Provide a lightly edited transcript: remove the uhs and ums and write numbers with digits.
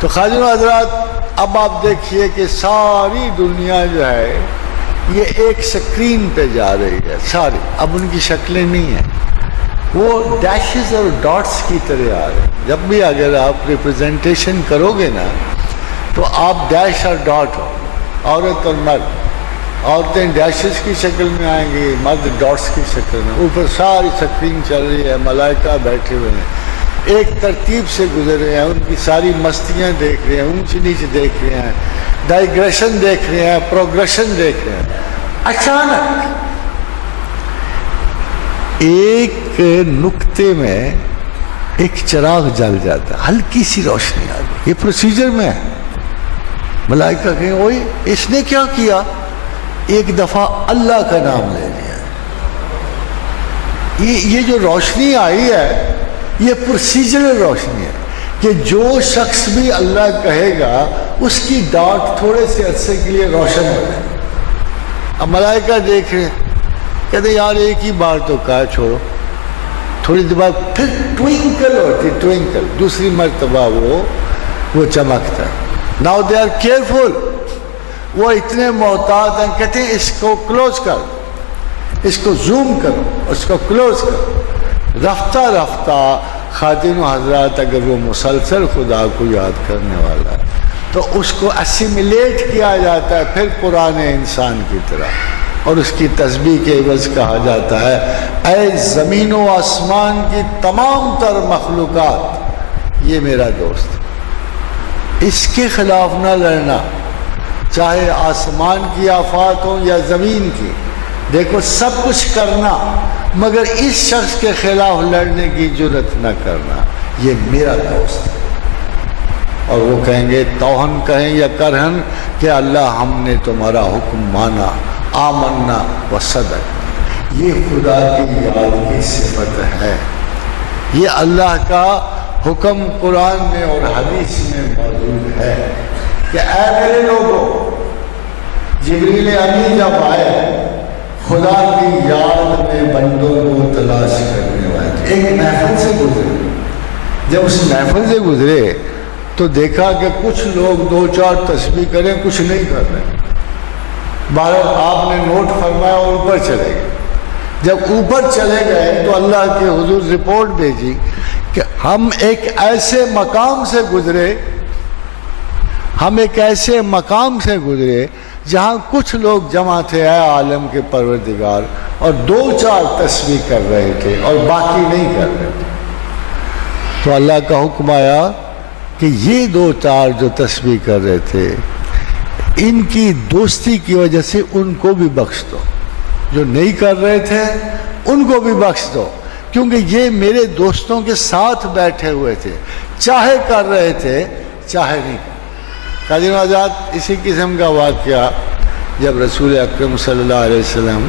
تو خواجہ حضرات اب آپ دیکھیے کہ ساری دنیا جو ہے یہ ایک سکرین پہ جا رہی ہے ساری، اب ان کی شکلیں نہیں ہیں، وہ ڈیشز اور ڈاٹس کی طرح آ رہے ہیں۔ جب بھی اگر آپ ریپرزنٹیشن کرو گے نا تو آپ ڈیش اور ڈاٹ ہو، عورت اور مرد، عورتیں ڈیشز کی شکل میں آئیں گی، مرد ڈاٹس کی شکل میں، اوپر ساری سکرین چل رہی ہے، ملائکہ بیٹھے ہوئے ہیں، ایک ترتیب سے گزر رہے ہیں، ان کی ساری مستیاں دیکھ رہے ہیں، اونچ نیچ دیکھ رہے ہیں، ڈائیگریشن دیکھ رہے ہیں، پروگریشن دیکھ رہے ہیں۔ اچانک ایک نقطے میں ایک چراغ جل جاتا ہے، ہلکی سی روشنی آ گئی، یہ پروسیجر میں ہے۔ ملائکہ کہیں اوئے اس نے کیا کیا؟ ایک دفعہ اللہ کا نام لے لیا۔ یہ جو روشنی آئی ہے یہ پروسیجرل روشنی ہے کہ جو شخص بھی اللہ کہے گا اس کی ڈاٹ تھوڑے سے عرصے کے لیے روشن ہو جائے۔ اب ملائکہ دیکھ رہے کہتے یار ایک ہی بار تو کہا چھوڑو، تھوڑی دیر بعد پھر ٹوئنکل ہوتی، ٹوئنکل دوسری مرتبہ وہ چمکتا ہے۔ ناؤ دے آر کیئرفل، وہ اتنے محتاط ہیں، کہتے ہیں اس کو کلوز کر، اس کو زوم کرو، اس کو کلوز کرو۔ رفتہ رفتہ خاتون حضرات اگر وہ مسلسل خدا کو یاد کرنے والا ہے تو اس کو اسیمیلیٹ کیا جاتا ہے پھر پرانے انسان کی طرح، اور اس کی تسبیح کے عوض کہا جاتا ہے اے زمین و آسمان کی تمام تر مخلوقات یہ میرا دوست، اس کے خلاف نہ لڑنا، چاہے آسمان کی آفات ہوں یا زمین کی، دیکھو سب کچھ کرنا مگر اس شخص کے خلاف لڑنے کی جرت نہ کرنا، یہ میرا دوست ہے۔ اور وہ کہیں گے توہن کہیں یا کرہن کہ اللہ ہم نے تمہارا حکم مانا، آمنا و صدق۔ یہ خدا کی یاد کی صفت ہے، یہ اللہ کا حکم قرآن میں اور حدیث میں موجود ہے کہ اے میرے لوگوں، جبریل امین جب آئے خدا کی یاد میں بندوں کو تلاش کرنے والے، ایک محفل سے گزرے، جب اس محفل سے گزرے تو دیکھا کہ کچھ لوگ دو چار تسبیح کریں، کچھ نہیں کر رہے۔ بہرحال آپ نے نوٹ فرمایا اور اوپر چلے گئے۔ جب اوپر چلے گئے تو اللہ کے حضور رپورٹ بھیجی کہ ہم ایک ایسے مقام سے گزرے جہاں کچھ لوگ جمع تھے اے عالم کے پروردگار، اور دو چار تسبیح کر رہے تھے اور باقی نہیں کر رہے تھے۔ تو اللہ کا حکم آیا کہ یہ دو چار جو تسبیح کر رہے تھے ان کی دوستی کی وجہ سے ان کو بھی بخش دو، جو نہیں کر رہے تھے ان کو بھی بخش دو، کیونکہ یہ میرے دوستوں کے ساتھ بیٹھے ہوئے تھے، چاہے کر رہے تھے چاہے نہیں۔ قادر آزاد اسی قسم کا واقعہ جب رسول اکرم صلی اللہ علیہ وسلم